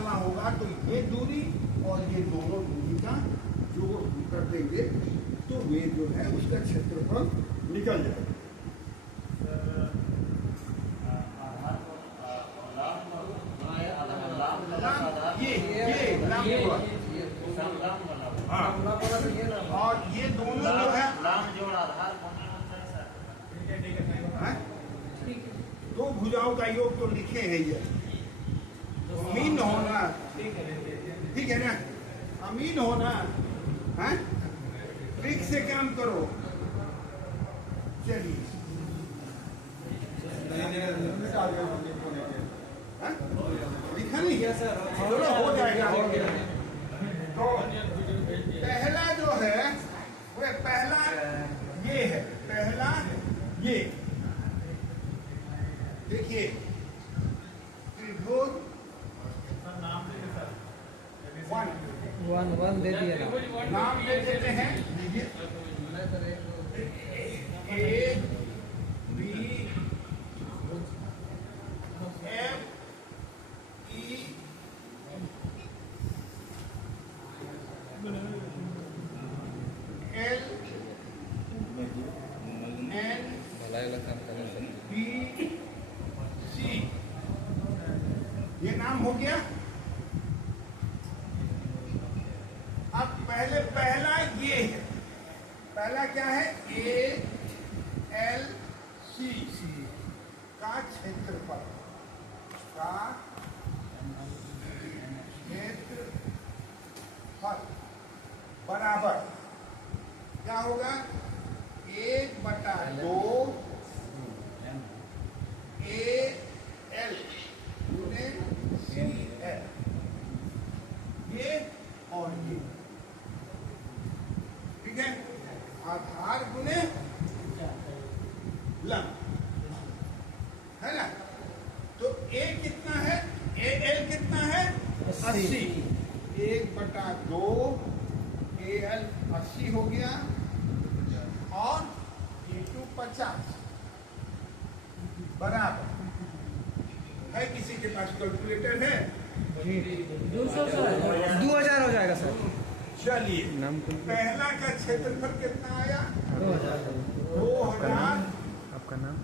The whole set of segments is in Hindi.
निकालना होगा तो ये दूरी और ये दोनों दूरी का जोड़ कर देंगे तो वे जो है उसका क्षेत्रफल निकल जाएगा। और ये दोनों जो है दो भुजाओं का योग तो लिखे हैं ये अमीन होना, ठीक है ना, अमीन होना है, ट्रिक से काम करो। चलिए लिखा नहीं है चलो हो जाएगा। तो पहला जो है वो पहला ये है, पहला ये देखिए त्रिभुज वन दे दिया नाम दे देते हैं, A B F E L N B C, ये नाम हो गया। अब पहले पहला ये है, पहला क्या है, ए एल सी का क्षेत्रफल का क्षेत्रफल बराबर क्या होगा, 1/2 ए एल गुने सी एल, ये और ये, ठीक है, आधार गुने लंब, है ना। तो ए कितना है, ए एल कितना है 80, 1/2 ए एल 80 हो गया और E2 50 बराबर है। किसी के पास कैलकुलेटर है? 2000 हो जाएगा सर। चलिए पहला का क्षेत्रफल कितना आया, 2000 आपका नाम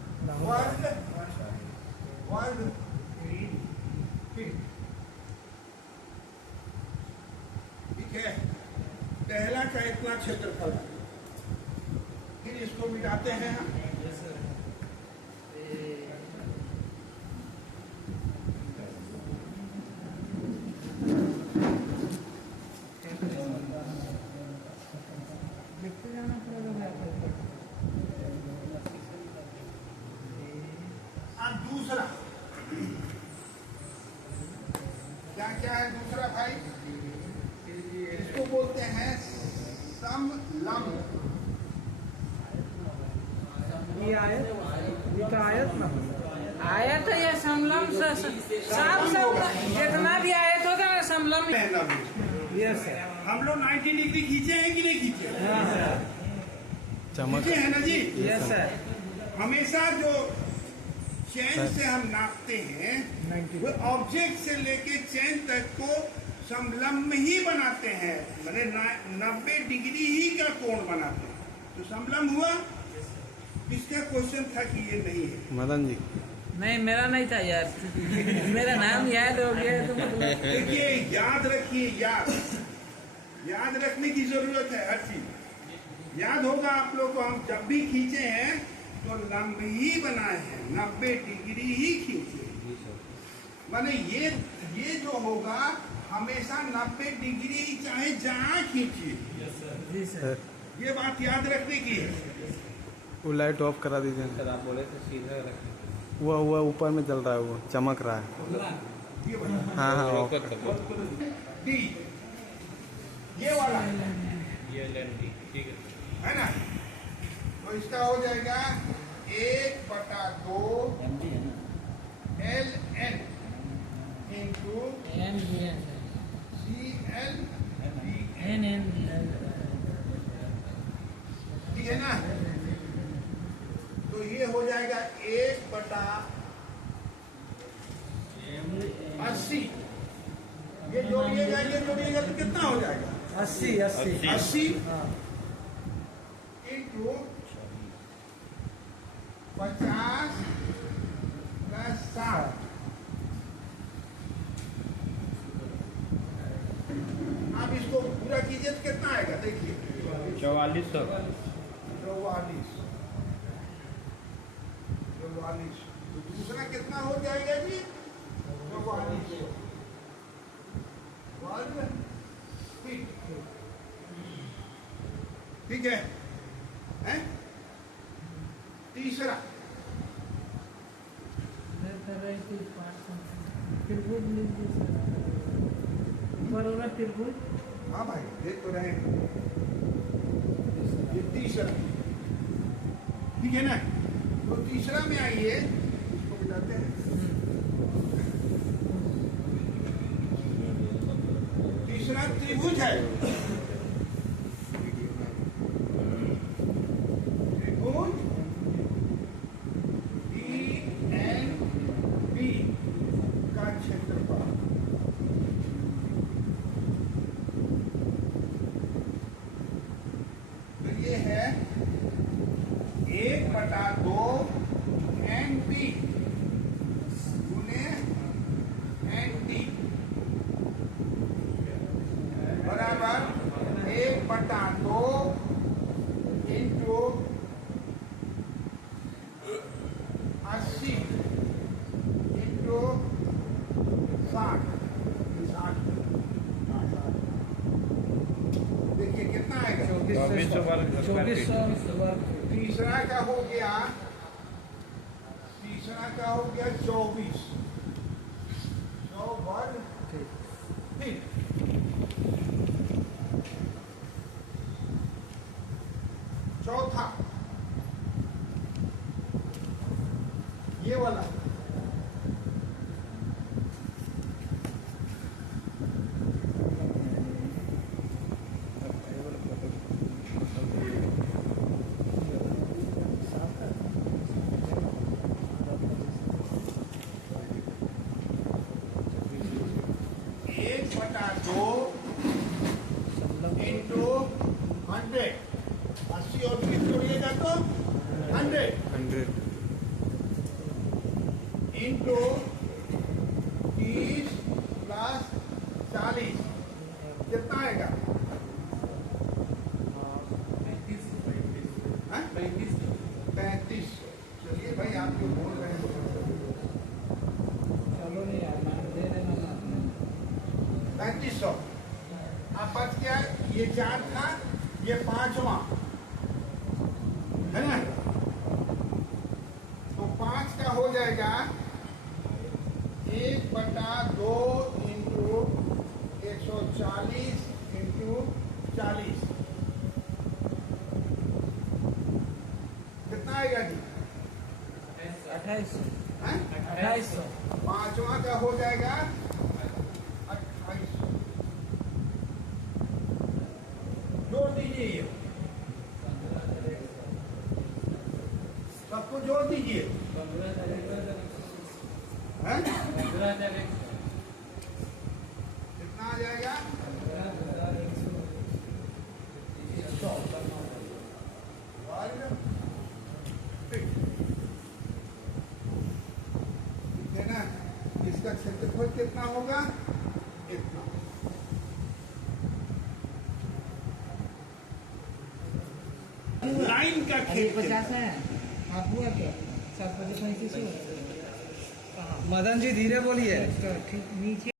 वर्ग फीट, ठीक है। पहला का इतना क्षेत्रफल है, फिर इसको मिटाते हैं हम, देखते जाना पड़ेगा। अब दूसरा क्या क्या है, दूसरा भाई इसको बोलते हैं समलंब। ये आयत, ये तो आयत ना, आयत है या समलंब, सब जितना भी आयत होगा ना समलंब। Yes sir. हम लोग 90 डिग्री खींचे हैं कि नहीं खींचे? चमक खींचे हैं ना जी। Yes sir. हमेशा जो चैन से हम नापते हैं वो ऑब्जेक्ट से लेके चैन तक को समलंब में ही बनाते हैं, मैंने 90 डिग्री ही का कोण बनाते हैं, तो समलंब हुआ। इसका क्वेश्चन था कि ये नहीं है। मदन जी नहीं, मेरा नहीं था यार, मेरा नाम याद हो गया तो मतलब। देखिए याद रखिए, याद रखने की जरूरत है, हर चीज याद होगा आप लोग को। हम जब भी खींचे हैं तो लंब ही बनाए हैं, 90 डिग्री ही खींचे, माने ये जो होगा हमेशा 90 डिग्री चाहे जहाँ खींचिए। जी सर, ये बात याद रखने की है। वो लाइट ऑफ करा दीजिए सर। आप बोले तो सीधा रखें। वो ऊपर में जल रहा है, वो चमक रहा है। ये वाला हाँ डी, ये वाला ठीक है ना। तो इसका हो जाएगा 1/2 L N into C L ठीक है ना। तो ये हो जाएगा 1/80 ये जोड़िएगा तो कितना हो जाएगा? 80 हाँ इंटू 50 प्लस 60। आप इसको पूरा कीजिए तो कितना आएगा? देखिए 4400 44। तो दूसरा कितना हो जाएगा जी? 44। ठीक है, हैं? तीसरा त्रिभुज। हाँ भाई देख तो रहे हैं। ये तीसरा, ठीक है ना? तो तीसरा में आइए, इसको मिटाते हैं। तीसरा त्रिभुज है। त्रिभुज DNB का क्षेत्रफल तो ये है 1/2 NP गुने NT बराबर 1/2 इंटू 80 इंटू 60। देखिए कितना आएगा? 2400 तीसरा का हो गया 24 100 वर्ग फीट। चौथा ये वाला दो इंटू 100। 80 और 20 जोड़िएगा तो 100 इंटू 30 प्लस 40 कितना आएगा? 35। चलिए भाई आप जो बोल रहे हैं चलो नहीं यार, मैं दे देना ना। 3500। अब बच गया ये 4 था, ये 5वां है ना? तो 5 का हो जाएगा 1/2 इंटू 140 इंटू 40 कितना आएगा जी? 2800। हैं? 2800। 5वां का हो जाएगा 2800। जोड़ दीजिए, ये सबको जोड़ दीजिए। हैं? कितना आ जाएगा? 100 वर्ग फीट। ठीक है ना? इसका क्षेत्रफल कितना होगा? इतना। लाइन का क्षेत्र 50 है। आप हुआ क्या? 7 बजे 35 मदन जी धीरे बोलिए। ठीक नीचे